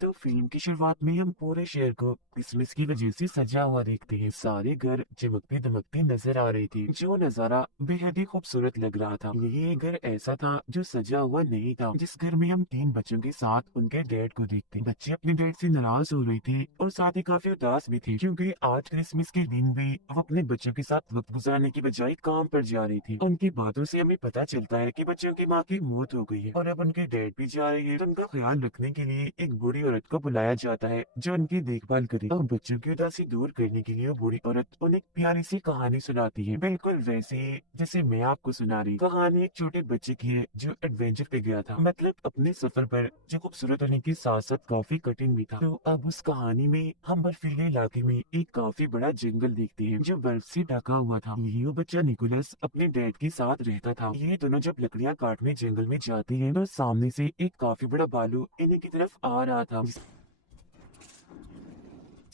तो फिल्म की शुरुआत में हम पूरे शहर को क्रिसमस की वजह से सजा हुआ देखते हैं। सारे घर चमकते दमकते नजर आ रही थी। जो नजारा बेहद ही खूबसूरत लग रहा था। ये घर ऐसा था जो सजा हुआ नहीं था। जिस घर में हम 3 बच्चों के साथ उनके डैड को देखते। बच्चे अपने डैड से नाराज हो रहे थे और साथ ही काफी उदास भी थे, क्योंकि आज क्रिसमस के दिन भी वो अपने बच्चों के साथ वक्त गुजारने की बजाय काम पर जा रही थी। उनकी बातों से हमें पता चलता है कि बच्चों की माँ की मौत हो गई है और अब उनके डैड भी जा रहे हैं। तो उनका ख्याल रखने के लिए एक बूढ़ी औरत को बुलाया जाता है जो उनकी देखभाल करे। और बच्चों की उदासी दूर करने के लिए वो बूढ़ी औरत उन्हें एक प्यारी सी कहानी सुनाती है, बिल्कुल वैसे ही जैसे मैं आपको सुना रही। कहानी एक छोटे बच्चे की है जो एडवेंचर पे गया था, मतलब अपने सफर पर, जो खूबसूरत होने के साथ साथ काफी कठिन भी था। तो अब उस कहानी में हम बर्फीले इलाके में एक काफी बड़ा जंगल देखते हैं जो बर्फ से ढका हुआ था। यही वो बच्चा निकोलस अपने डैड के साथ रहता था। ये दोनों जब लकड़ियां काटने जंगल में जाते हैं तो सामने से एक काफी बड़ा भालू इन्हीं की तरफ आ रहा था।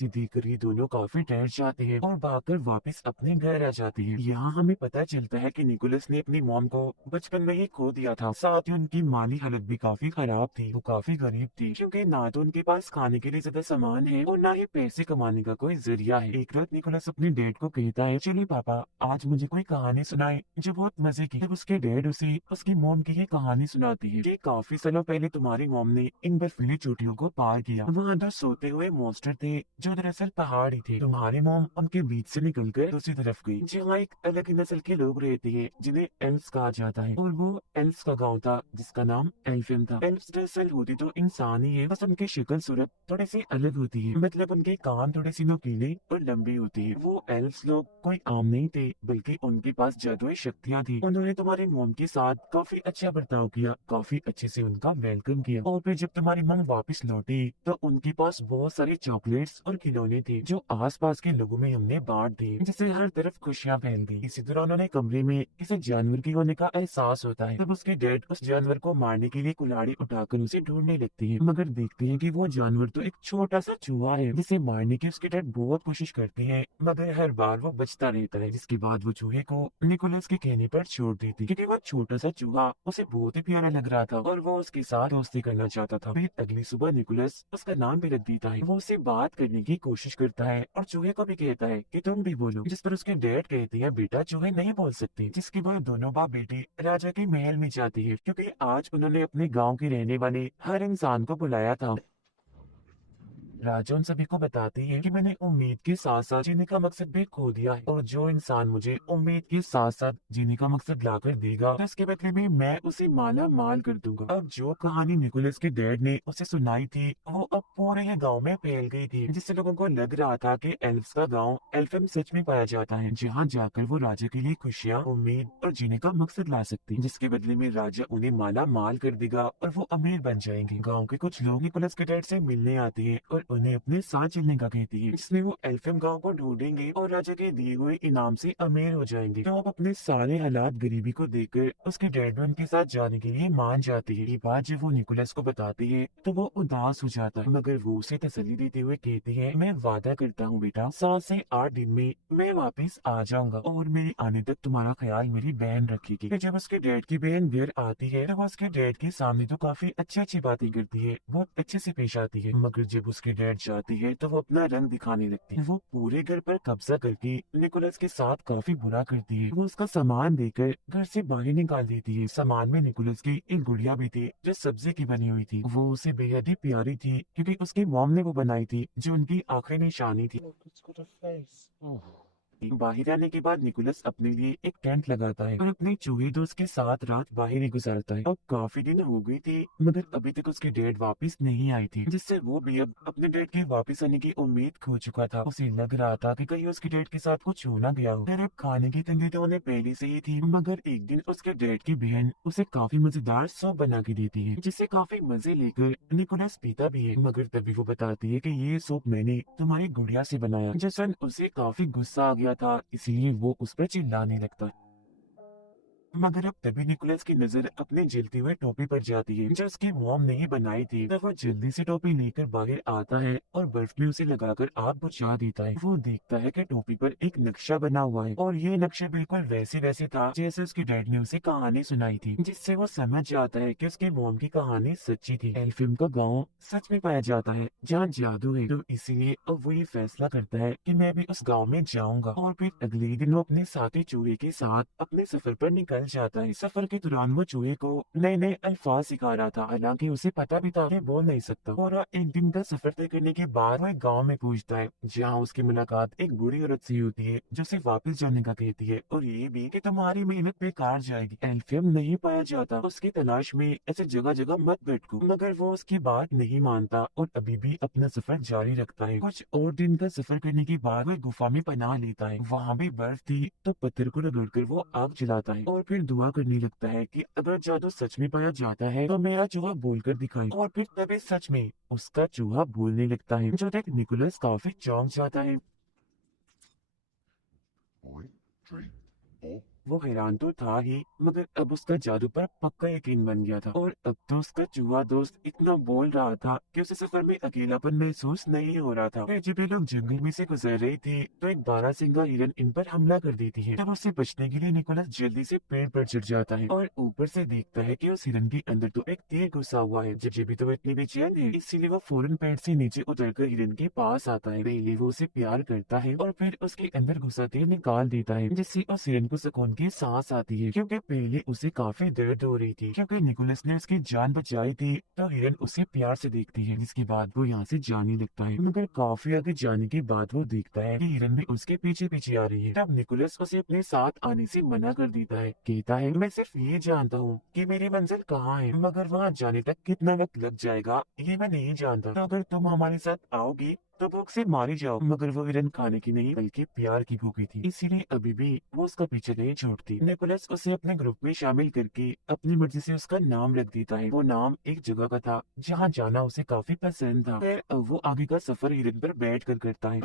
देखकर ये दोनों काफी डर जाते हैं और भागकर वापस अपने घर आ जाते हैं। यहाँ हमें पता चलता है कि निकोलस ने अपनी मॉम को बचपन में ही खो दिया था। साथ ही उनकी माली हालत भी काफी खराब थी। वो काफी गरीब थी, क्योंकि ना तो उनके पास खाने के लिए ज्यादा सामान है और ना ही पैसे कमाने का कोई जरिया है। एक रात निकोलस अपने डैड को कहता है, चलिए पापा आज मुझे कोई कहानी सुनाए जो बहुत मजे की। जब उसके डैड उसे उसकी मॉम की ये कहानी सुनाती है कि काफी सालों पहले तुम्हारी मॉम ने इन बर्फीली चोटियों को पार किया। वहाँ 2 सोते हुए मॉन्स्टर थे जो दरअसल पहाड़ ही थे। तुम्हारी मॉम उनके बीच से निकलकर दूसरी तरफ गई, जहाँ एक अलग ही नस्ल के लोग रहते हैं जिन्हें एल्व्स कहा जाता है। और वो एल्व्स का गांव था जिसका नाम एल्फियम था। एल्व्स दरअसल होती तो इंसान ही है, बस उनकी शक्ल सूरत थोड़ी सी अलग होती है। मतलब उनके कान थोड़े से नुकीले और लंबे होते हैं। वो एल्व्स लोग कोई आम नहीं थे, बल्कि उनके पास जादुई शक्तियाँ थी। उन्होंने तुम्हारी मॉम के साथ काफी अच्छा बर्ताव किया, काफी अच्छे से उनका वेलकम किया। और फिर जब तुम्हारी मॉम वापस लौटी तो उनके पास बहुत सारे चॉकलेट्स और खिलौने थे जो आसपास के लोगों में हमने बांट दिए, जिससे हर तरफ खुशियां फैल गई। इसी तरह उन्होंने कमरे में किसी जानवर के होने का एहसास होता है। तब उसके डैड उस जानवर को मारने के लिए कुल्हाड़ी उठाकर उसे ढूंढने लगती है, मगर देखते हैं कि वो जानवर तो एक छोटा सा चूहा है जिसे मारने की उसके डैड बहुत कोशिश करते हैं, मगर हर बार वो बचता रहता है। जिसके बाद वो चूहे को निकोलस के कहने पर छोड़ देती, क्योंकि वो छोटा सा चूहा उसे बहुत ही प्यारा लग रहा था और वो उसके साथ दोस्ती करना चाहता था। फिर अगली सुबह निकोलस उसका नाम भी रख देता है। वो उससे बात करने की कोशिश करता है और चूहे को भी कहता है कि तुम भी बोलो, जिस पर उसके डैड कहते हैं बेटा चूहे नहीं बोल सकते। जिसके बाद दोनों बाप बेटे राजा के महल में जाते हैं, क्योंकि आज उन्होंने अपने गांव के रहने वाले हर इंसान को बुलाया था। राजा उन सभी को बताती है कि मैंने उम्मीद के साथ साथ जीने का मकसद भी खो दिया है, और जो इंसान मुझे उम्मीद के साथ साथ जीने का मकसद लाकर देगा तो इसके बदले में मैं उसे माला माल कर दूंगा। अब जो कहानी निकोलस के डैड ने उसे सुनाई थी वो अब पूरे ही गांव में फैल गई थी, जिससे लोगों को लग रहा था कि एल्फ्स का गांव एल्फम सच में पाया जाता है, जहाँ जाकर वो राजा के लिए खुशियाँ, उम्मीद और जीने का मकसद ला सकते हैं। जिसके बदले में राजा उन्हें माला माल कर देगा और वो अमीर बन जाएंगे। गाँव के कुछ लोग निकोलस के डैड से मिलने आते हैं और उन्हें अपने साथ चलने का कहती है, जिसमें वो एल्फियम गांव को ढूंढेंगे और राजा के दिए हुए इनाम से अमीर हो जाएंगे। तो अब अपने सारे हालात गरीबी को देखकर उसके डैड भी उनके साथ जाने के लिए मान जाती है। ये बात जब वो निकोलस को बताती है तो वो उदास हो जाता है, मगर वो उसे तसल्ली देते हुए कहती है, मैं वादा करता हूँ बेटा 7 से 8 दिन में मैं वापस आ जाऊंगा और मेरे आने तक तुम्हारा ख्याल मेरी बहन रखेगी। फिर जब उसके डैड की बहन घर आती है तो वो उसके डैड के सामने तो काफी अच्छी अच्छी बातें करती है, बहुत अच्छे से पेश आती है, मगर जब उसके डैड जाती है तो वो अपना रंग दिखाने लगती है। वो पूरे घर पर कब्जा करके निकोलस के साथ काफी बुरा करती है। वो उसका सामान देकर घर से बाहर निकाल देती है। सामान में निकोलस की एक गुड़िया भी थी जो सब्जी की बनी हुई थी। वो उसे बेहद ही प्यारी थी, क्योंकि उसकी मॉम ने वो बनाई थी, जो उनकी आखिरी निशानी थी। बाहर आने के बाद निकोलस अपने लिए एक टेंट लगाता है और अपने चूहे दोस्त के साथ रात बाहर ही गुजारता है। अब काफी दिन हो गई थी, मगर अभी तक उसके डैड वापस नहीं आई थी, जिससे वो भी अब अपने डैड के वापस आने की उम्मीद खो चुका था। उसे लग रहा था कि कहीं उसके डैड के साथ कुछ हो ना गया हो। फिर अब खाने की तंगी तो उन्हें पहले से ही थी, मगर एक दिन उसके डैड की बहन उसे काफी मजेदार सूप बना के देती है, जिसे काफी मजे लेकर निकोलस पीता भी है। मगर तभी वो बताती है कि ये सूप मैंने तुम्हारी गुड़िया से बनाया। जसन उसे काफी गुस्सा आ गया था, इसलिए वो उस पर चिल्लाने लगता है। मगर अब तभी निकोलस की नजर अपने जलती हुए टोपी पर जाती है जो उसकी मॉम ने ही बनाई थी। तब वो जल्दी से टोपी लेकर बाहर आता है और बर्फ में उसे लगाकर आग बुझा देता है। वो देखता है कि टोपी पर एक नक्शा बना हुआ है और ये नक्शा बिल्कुल वैसे था जैसे उसकी डैड ने उसे कहानी सुनाई थी, जिससे वो समझ जाता है कि उसके मॉम की कहानी सच्ची थी। एल्फिम का गाँव सच में पाया जाता है जहाँ जादू है, तो इसीलिए अब वो ये फैसला करता है कि मैं भी उस गांव में जाऊंगा। और फिर अगले दिन वो अपने साथी चूहे के साथ अपने सफर पर निकल जाता है। सफर के दौरान वो चूहे को नए नए अल्फाज सिखा रहा था, हालांकि उसे पता भी था कि बोल नहीं सकता। और एक दिन का सफर तय करने के बाद वो एक गाँव में पहुंचता है जहाँ उसकी मुलाकात एक बूढ़ी औरत से होती है जो उसे वापस जाने का कहती है और ये भी कि तुम्हारी मेहनत बेकार जाएगी। एल्फियम नहीं पाया जाता, उसकी तलाश में ऐसे जगह जगह मत भटको, मगर वो उसकी बात नहीं मानता और अभी भी अपना सफर जारी रखता है। कुछ और दिन का सफर करने के बाद वो एक गुफा में पनाह लेता है। वहाँ भी बर्फ थी, तो पत्थर को रगड़कर वो आग जलाता है और फिर दुआ करने लगता है कि अगर जादू सच में पाया जाता है तो मेरा चूहा बोलकर दिखाए। और फिर तभी सच में उसका चूहा बोलने लगता है, जो देख निकोलस काफी चौंक जाता है। वो हैरान तो था ही, मगर अब उसका जादू पर पक्का यकीन बन गया था। और अब तो उसका चूहा दोस्त इतना बोल रहा था कि उसे सफर में अकेलापन महसूस नहीं हो रहा था। फिर जब ये लोग जंगल में से गुजर रही थी तो एक बारहसिंगा हिरन इन पर हमला कर देती है। तब उससे बचने के लिए निकोलस जल्दी से पेड़ पर चढ़ जाता है और ऊपर से देखता है कि उस हिरन के अंदर तो एक तीर घुसा हुआ है। जब भी तो इतनी बेचैन है, इसीलिए वो फौरन पेड़ से नीचे उतरकर हिरन के पास आता है। पहले वो उसे प्यार करता है और फिर उसके अंदर घुसा तीर निकाल देता है, जिससे उस हिरन को सुकून की सांस आती है, क्योंकि पहले उसे काफी दर्द हो रही थी। क्योंकि निकोलस ने उसकी जान बचाई थी, तो हिरन उसे प्यार से देखती है, जिसके बाद वो यहाँ से जाने लगता है। मगर काफी आगे जाने के बाद वो देखता है कि हिरन भी उसके पीछे पीछे आ रही है। तब निकोलस उसे अपने साथ आने से मना कर देता है, कहता है मैं सिर्फ ये जानता हूँ कि मेरी मंजिल कहाँ है, मगर वहाँ जाने तक कितना वक्त लग जाएगा ये मैं नहीं जानता। तो अगर तुम हमारे साथ आओगी तो भूख से मारी जाओ। मगर वो हिरन खाने की नहीं बल्कि प्यार की भूखी थी, इसीलिए अभी भी वो उसका पीछे नहीं छोड़ती। निकोलस उसे अपने ग्रुप में शामिल करके अपनी मर्जी से उसका नाम रख देता है। वो नाम एक जगह का था जहाँ जाना उसे काफी पसंद था। फिर वो आगे का सफर हिरन पर बैठ कर करता है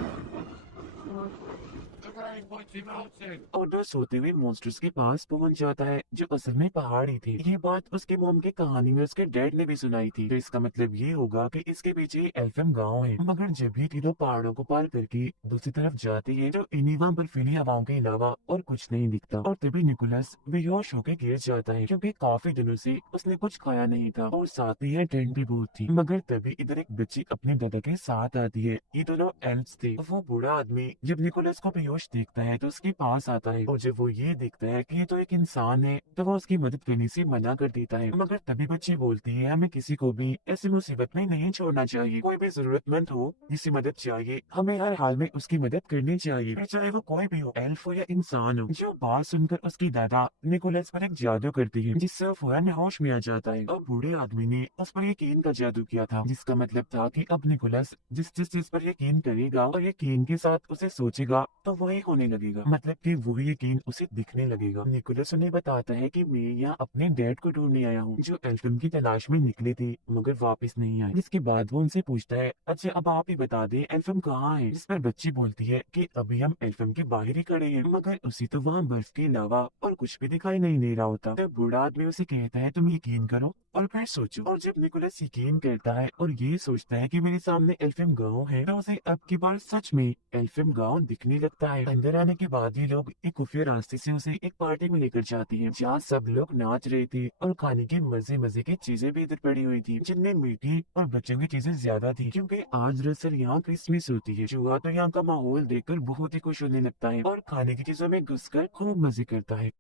और वो सोते हुए मॉन्स्टर्स के पास पहुंच जाता है, जो असल में पहाड़ी थे। ये बात उसके मॉम की कहानी में उसके डैड ने भी सुनाई थी, तो इसका मतलब ये होगा कि इसके पीछे एल्फियम गांव है। मगर जब भी तीनों पहाड़ों को पार करके दूसरी तरफ जाती है तो इन्हीं वहाँ बर्फीली हवाओं के अलावा और कुछ नहीं दिखता। और तभी निकोलस बेहोश होकर गिर जाता है, क्योंकि काफी दिनों से उसने कुछ खाया नहीं था और साथ ही यह ठंड भी बहुत थी। मगर तभी इधर एक बच्ची अपने दादा के साथ आती है। ये दोनों एल्फ्स थे। वो बूढ़ा आदमी जब निकोलस को बेहोश देखता है तो उसके पास आता है, और जब वो ये देखता है कि ये तो एक इंसान है तो वो उसकी मदद करने से मना कर देता है। मगर तभी बच्ची बोलती है हमें किसी को भी ऐसी मुसीबत में नहीं छोड़ना चाहिए। कोई भी जरूरतमंद हो जिसे मदद चाहिए हमें हर हाल में उसकी मदद करनी चाहिए, फिर चाहे वो कोई भी हो, एल्फ हो या इंसान हो। जो बात सुनकर उसकी दादा निकोलस पर एक जादू करती है, जिससे वो फौरन होश में आ जाता है। और बूढ़े आदमी ने उस पर यकीन का जादू किया था, जिसका मतलब था कि अब निकोलस जिस जिस चीज पर यकीन करेगा और यकीन के साथ उसे सोचेगा तो वही होने लगेगा, मतलब कि वही यकीन उसे दिखने लगेगा। निकोलस उन्हें बताता है कि मैं यहाँ अपने डैड को ढूंढने आया हूँ, जो एल्फियम की तलाश में निकले थे मगर वापस नहीं आए। जिसके बाद वो उनसे पूछता है अच्छा अब आप ही बता दें एल्फियम कहाँ है। जिस पर बच्ची बोलती है कि अभी हम एल्फियम के बाहर ही खड़े हैं, मगर उसी तो वहाँ बर्फ के अलावा और कुछ भी दिखाई नहीं दे रहा होता। तब बूढ़ा आदमी उसे कहता है तुम यकीन करो और फिर सोचो। और जब निकोलस यकीन करता है और ये सोचता है कि मेरे सामने एल्फियम गांव है, तो उसे अब की बार सच में एल्फियम गांव दिखने लगता है। अंदर आने के बाद ये लोग एक खुफिया रास्ते से उसे एक पार्टी में लेकर जाते हैं, जहाँ सब लोग नाच रहे थे और खाने की मजे मजे की चीजें भी इधर पड़ी हुई थी, जिनमें मीठी और बच्चों की चीजें ज्यादा थी, क्योंकि आज दरअसल यहाँ क्रिसमस होती है। चूहा तो यहाँ का माहौल देखकर बहुत ही खुश होने लगता है और खाने की चीजों में घुसकर खूब मजे करता है।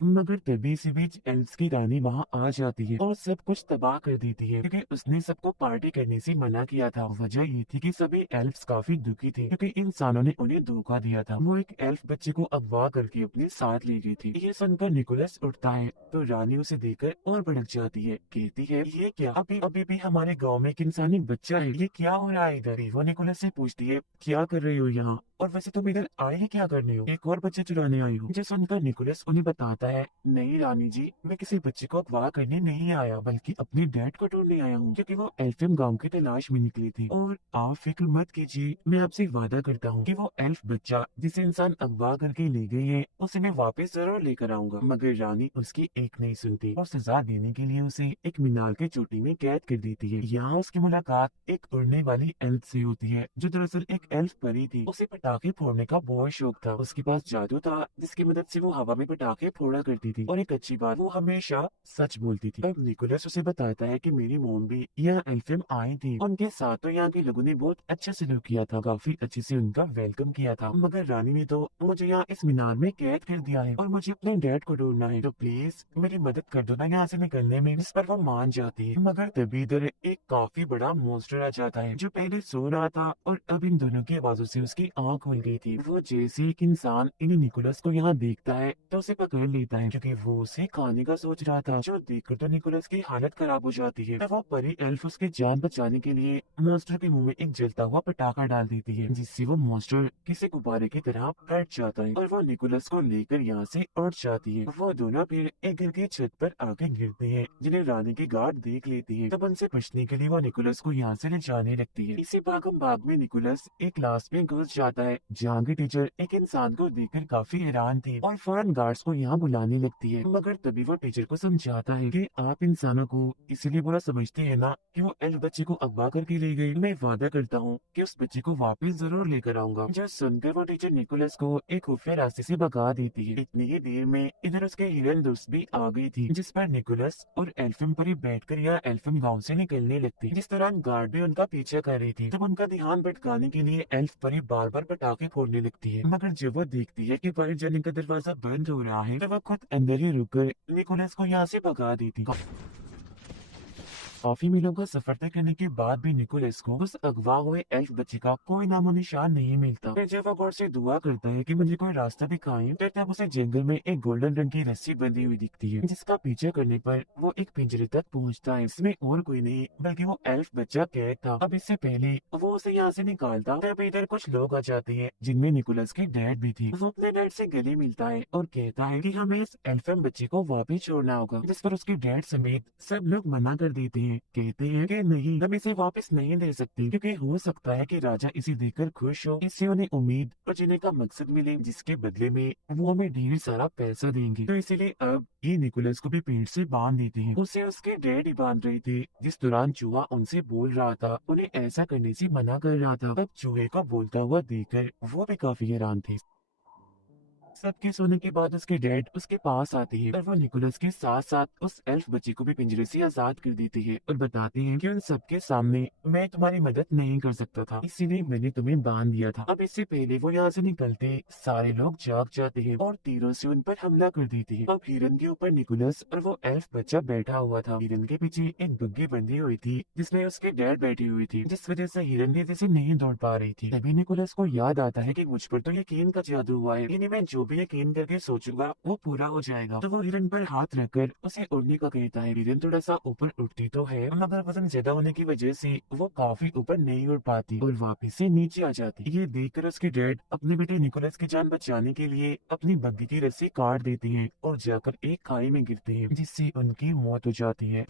मगर तभी इसी बीच एल्फ्स की रानी वहाँ आ जाती है और सब कुछ तबाह कर देती है, क्योंकि उसने सबको पार्टी करने से मना किया था। वजह ये थी कि सभी एल्फ्स काफी दुखी थे, क्योंकि इंसानों ने उन्हें धोखा दिया था। वो एक एल्फ बच्चे को अगवा करके अपने साथ ले गई थी। ये सुनकर निकोलस उठता है तो रानी उसे देखकर और भड़क जाती है, कहती है ये क्या, अभी अभी भी हमारे गाँव में एक इंसानी बच्चा है, ये क्या हो रहा है इधर। वो निकोलस से पूछती है क्या कर रही हो यहाँ। और वैसे तुम इधर आए ही क्या करने हो? एक और बच्चे चुराने आई हो? जो सुनकर निकोलस उन्हें बताता है, नहीं रानी जी, मैं किसी बच्चे को अगवा करने नहीं आया, बल्कि अपने डैड को ढूंढने आया हूँ, क्योंकि वो एल्फियम गांव की तलाश में निकली थी। और आप फिक्र मत कीजिए, मैं आपसे वादा करता हूँ कि वो एल्फ बच्चा जिसे इंसान अगवा करके ले गए हैं, उसे मैं वापस जरूर लेकर आऊंगा। मगर रानी उसकी एक नहीं सुनती और सजा देने के लिए उसे एक मीनार की चोटी में कैद कर देती है। यहाँ उसकी मुलाकात एक उड़ने वाली एल्फ से होती है, जो दरअसल एक एल्फ परी थी। उसे पटाखे फोड़ने का बहुत शौक था। उसके पास जादू था जिसकी मदद से वो हवा में पटाखे फोड़ा करती थी, और एक अच्छी बात, वो हमेशा सच बोलती थी। तब निकोलस उसे बताता है कि मेरी मोम भी यहाँ एल्फियम आई थी, उनके साथ तो यहाँ के लोगों ने बहुत अच्छा सलूक किया था, काफी अच्छे से उनका वेलकम किया था। मगर रानी ने तो मुझे यहाँ इस मीनार में कैद कर दिया है और मुझे अपने डैड को ढूंढना है, तो प्लीज मेरी मदद कर दो ना यहाँ से निकलने में। इस पर वो मान जाती है। मगर तभी इधर एक काफी बड़ा मॉन्स्टर आ जाता है, जो पहले सो रहा था और अब इन दोनों की आवाजों से उसकी आंख खुल गई थी। वो जैसे एक इंसान इन निकोलस को यहाँ देखता है तो उसे पकड़ लेता है, क्योंकि वो उसे खाने का सोच रहा था, जो देखकर तो निकोलस की हालत खराब हो जाती है। तब वो परी एल्फ उसकी जान बचाने के लिए मॉन्स्टर के मुंह में एक जलता हुआ पटाखा डाल देती है, जिससे वो मॉन्स्टर किसी गुब्बारे की तरह फट जाता है और वो निकोलस को लेकर यहाँ से उड़ जाती है। वो दोनों फिर एक घर की छत पर आके गिरते हैं, जिन्हें रानी की गार्ड देख लेती है। तब उनसे बचने के लिए वो निकोलस को यहाँ से ले जाने लगती है। इसी भागम भाग में निकोलस एक क्लास में घुस जाता है, जहाँ की टीचर एक इंसान को देखकर काफी हैरान थी और फौरन गार्ड्स को यहाँ बुलाने लगती है। मगर तभी वो टीचर को समझाता है कि आप इंसानों को इसलिए बुरा समझते हैं ना कि वो एल्फ बच्चे को अगवा करके ले गई। मैं वादा करता हूँ कि उस बच्चे को वापस जरूर लेकर आऊंगा। जो सुनकर वो टीचर निकोलस को एक खुफिया रास्ते से भगा देती है। इतनी ही देर में इधर उसके हिरन दोस्त भी आ गई थी, जिस पर निकोलस और एल्फियम परी बैठकर यह एल्फियम गांव से निकलने लगती। जिस दौरान गार्ड भी उनका पीछा कर रही थी। तब उनका ध्यान भटकाने के लिए एल्फ परी बार बार पटाखे फोड़ने लगती है। मगर जब वो देखती है कि परी जाने का दरवाजा बंद हो रहा है, तो वो खुद अंदर ही रुककर निकोलस को यहाँ से भगा देती। काफी मीलों का सफर तय करने के बाद भी निकोलस को उस अगवा हुए एल्फ बच्चे का कोई नामो निशान नहीं मिलता। फिर जब वो गौर से दुआ करता है कि मुझे कोई रास्ता दिखाएं, तो तब उसे जंगल में एक गोल्डन रंग की रस्सी बंधी हुई दिखती है, जिसका पीछा करने पर वो एक पिंजरे तक पहुंचता है। इसमें और कोई नहीं बल्कि वो एल्फ बच्चा कैद था। अब इससे पहले वो उसे यहाँ से निकालता, तब इधर कुछ लोग आ जाते हैं, जिनमें निकोलस की डैड भी थी। वो अपने डैड से गले मिलता है और कहता है कि हमें इस एल्फियम बच्चे को वापस छोड़ना होगा, जिस पर उसके डैड समेत सब लोग मना कर देते हैं। कहते हैं कि नहीं, हम इसे वापस नहीं दे सकते, क्योंकि हो सकता है कि राजा इसे देखकर खुश हो, इससे उन्हें उम्मीद और जीने का मकसद मिले, जिसके बदले में वो हमें ढेर सारा पैसा देंगे। तो इसीलिए अब ये निकोलस को भी पेड़ से बांध देते हैं। उसे उसके डैड ही बांध रहे थे। जिस दौरान चूहा उनसे बोल रहा था, उन्हें ऐसा करने से मना कर रहा था। अब चूहे को बोलता हुआ देखकर वो भी काफी हैरान थे। सबके सोने के बाद उसके डैड उसके पास आते हैं और वो निकोलस के साथ साथ उस एल्फ बच्चे को भी पिंजरे से आजाद कर देते हैं और बताते हैं कि उन सबके सामने मैं तुम्हारी मदद नहीं कर सकता था, इसीलिए मैंने तुम्हें बांध दिया था। अब इससे पहले वो यहाँ से निकलते सारे लोग जाग जाते हैं और तीरों से उन पर हमला कर देते हैं। अब हिरन के ऊपर निकोलस और वो एल्फ बच्चा बैठा हुआ था। हिरन के पीछे एक बग्घी बंधी हुई थी, जिसमें उसके डैड बैठी हुई थी, जिस वजह से हिरन भी जैसे नहीं दौड़ पा रही थी। तभी निकोलस को याद आता है कि मुझ पर तो यकीन का जादू हुआ है, यानी मैं जो भी यकीन करके सोचूंगा वो पूरा हो जाएगा। तो वो हिरन पर हाथ रखकर उसे उड़ने का कहता है। हिरन थोड़ा सा ऊपर उठती तो है, मगर वजन ज्यादा होने की वजह से वो काफी ऊपर नहीं उड़ पाती और वापस से नीचे आ जाती। ये देखकर उसके डैड अपने बेटे निकोलस की जान बचाने के लिए अपनी बग्घी की रस्सी काट देते हैं और जाकर एक खाई में गिरते हैं, जिससे उनकी मौत हो जाती है।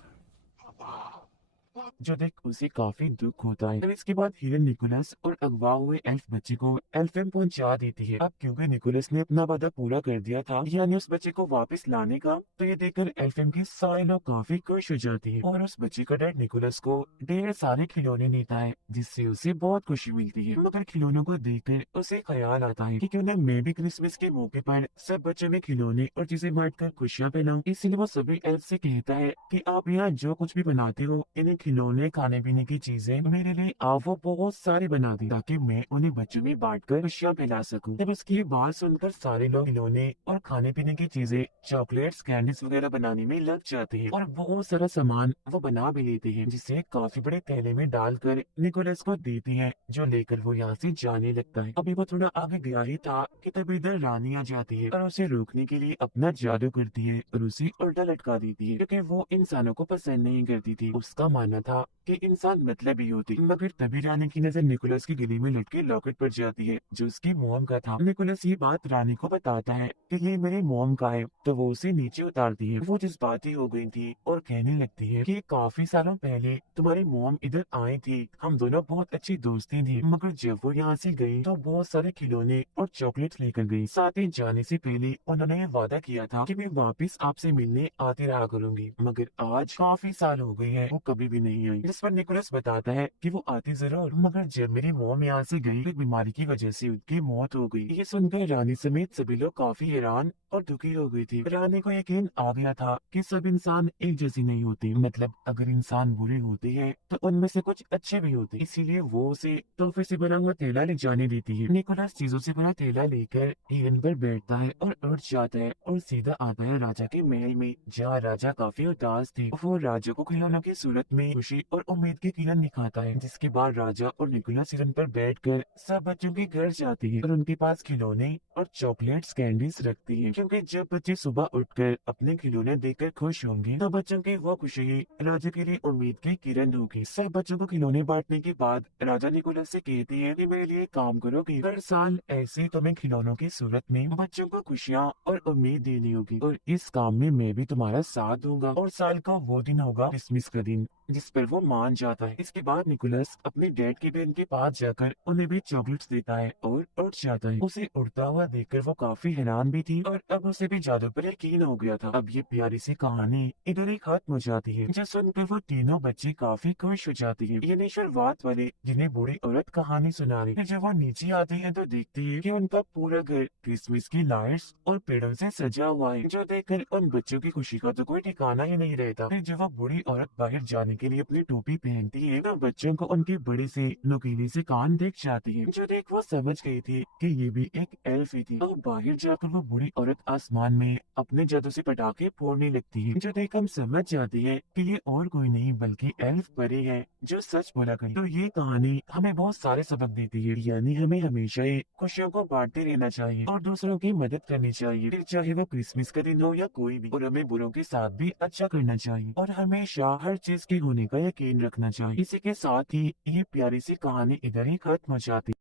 जो देख उसे काफी दुख होता है। तब इसके बाद हिरन निकोलस और अगवा हुए एल्फ बच्चे को एल्फियम पहुंचा देती है। अब क्योंकि निकोलस ने अपना वादा पूरा कर दिया था, यानी उस बच्चे को वापस लाने का, तो ये देखकर एल्फियम के सारे लोग काफी खुश हो जाती है और उस बच्चे का डैड निकोलस को ढेर सारे खिलौने देता है, जिससे उसे बहुत खुशी मिलती है। मगर खिलौनों को देखकर उसे ख्याल आता है कि क्यों न मैं भी क्रिसमस के मौके पर सब बच्चों में खिलौने और चीजें बांट कर खुशियाँ फैलाऊं। इसीलिए वो सभी एल्फ से कहता है कि आप यहाँ जो कुछ भी बनाते हो, इन्हें खिलौने खाने पीने की चीजें मेरे लिए आप वो बहुत सारी बना दी, ताकि मैं उन्हें बच्चों में बांट कर खुशियाँ फैला सकूं। जब उसकी ये बात सुनकर सारे लोग खिलौने और खाने पीने की चीजें, चॉकलेट्स, कैंडीज वगैरह बनाने में लग जाते हैं और बहुत सारा सामान वो बना भी लेते हैं, जिसे काफी बड़े थैले में डालकर निकोलस को देते हैं, जो लेकर वो यहाँ से जाने लगता है। अभी वो थोड़ा आगे गया ही था कि तभी इधर रानी आ जाती है और उसे रोकने के लिए अपना जादू करती है और उसे उल्टा लटका देती है, क्योंकि वो इंसानों को पसंद नहीं करती थी। उसका मानना था था कि इंसान मतलबी होती, मगर तभी रानी की नजर निकोलस की गले में लटके लॉकेट पर जाती है जो उसकी मोम का था। निकोलस ये बात रानी को बताता है कि ये मेरे मोम का है, तो वो उसे नीचे उतारती है। वो जज्बाती हो गई थी और कहने लगती है कि काफी सालों पहले तुम्हारी मोम इधर आई थी, हम दोनों बहुत अच्छी दोस्तें थी, मगर जब वो यहाँ से गई तो बहुत सारे खिलौने और चॉकलेट्स लेकर गई। साथ ही जाने से पहले उन्होंने ये वादा किया था कि मैं वापस आपसे मिलने आती रहा करूंगी, मगर आज काफी साल हो गए हैं वो कभी भी नहीं आई। जिस पर निकोलस बताता है कि वो आती जरूर, मगर जब मेरी मोम यहाँ से गई तो बीमारी की वजह से उनकी मौत हो गई। ये सुनकर रानी समेत सभी लोग काफी हैरान और दुखी हो गई थी। रानी को यकीन आ गया था कि सब इंसान एक जैसे नहीं होते, मतलब अगर इंसान बुरे होते हैं तो उनमें से कुछ अच्छे भी होते, इसीलिए वो उसे तोहफे से बना हुआ थैला ले जाने देती है। निकोलस चीजों से बना थैला लेकर हिरन पर बैठता है और उड़ जाता है और सीधा आता है राजा के महल में, जहाँ राजा काफी उदास थे। वो राजा को खिलौनों की सूरत में खुशी और उम्मीद की किरण दिखाता है, जिसके बाद राजा और निकोलस हिरन पर बैठकर सब बच्चों के घर जाते हैं और उनके पास खिलौने और चॉकलेट्स कैंडीज रखती है, क्योंकि जब बच्चे सुबह उठकर अपने खिलौने देखकर खुश होंगे तो बच्चों की वो खुशी राजा के लिए उम्मीद की किरण होगी। सब बच्चों को खिलौने बांटने के बाद राजा निकोलस से कहती है कि मेरे लिए काम करोगे, हर साल ऐसे तुम्हें खिलौनों की सूरत में बच्चों को खुशियाँ और उम्मीद देनी होगी, और इस काम में मैं भी तुम्हारा साथ दूंगा। और साल का वो दिन होगा क्रिसमस का दिन, जिस पर वो मान जाता है। इसके बाद निकोलस अपने डैड की बहन के पास जाकर उन्हें भी चॉकलेट्स देता है और उठ जाता है। उसे उड़ता हुआ देखकर वो काफी हैरान भी थी और अब उसे भी जादू पर यकीन हो गया था। अब ये प्यारी सी कहानी इधर ही खत्म हो जाती है, जो सुनकर वो तीनों बच्चे काफी खुश हो जाती है। ये नहीं शुरुआत वाले जिन्हें बूढ़ी औरत कहानी सुना रही है। जब वो नीचे आती है तो देखती है कि उनका पूरा घर क्रिसमस की लाइट्स और पेड़ों से सजा हुआ है, जो देखकर उन बच्चों की खुशी का तो कोई ठिकाना ही नहीं रहता। फिर जब वो बूढ़ी औरत बाहर जाने के लिए अपनी टोपी पहनती है तो बच्चों को उनके बड़े से नुकीले से कान दिख जाते हैं, जो देख वो समझ गई थी कि ये भी एक एल्फ ही थी। तो बाहर जाकर वो बूढ़ी औरत आसमान में अपने जादू से पटाखे फोड़ने लगती है, जो देख हम समझ जाते हैं कि ये और कोई नहीं बल्कि एल्फ परी है जो सच बोला करी। तो ये कहानी हमें बहुत सारे सबक देती है, यानी हमें हमेशा ही खुशियों को बांटते रहना चाहिए और दूसरों की मदद करनी चाहिए, फिर चाहे वो क्रिसमस का दिन हो या कोई भी। और हमें बुरों के साथ भी अच्छा करना चाहिए और हमेशा हर चीज के होने का यकीन रखना चाहिए। इसी के साथ ही ये प्यारी सी कहानी इधर ही खत्म हो जाती है।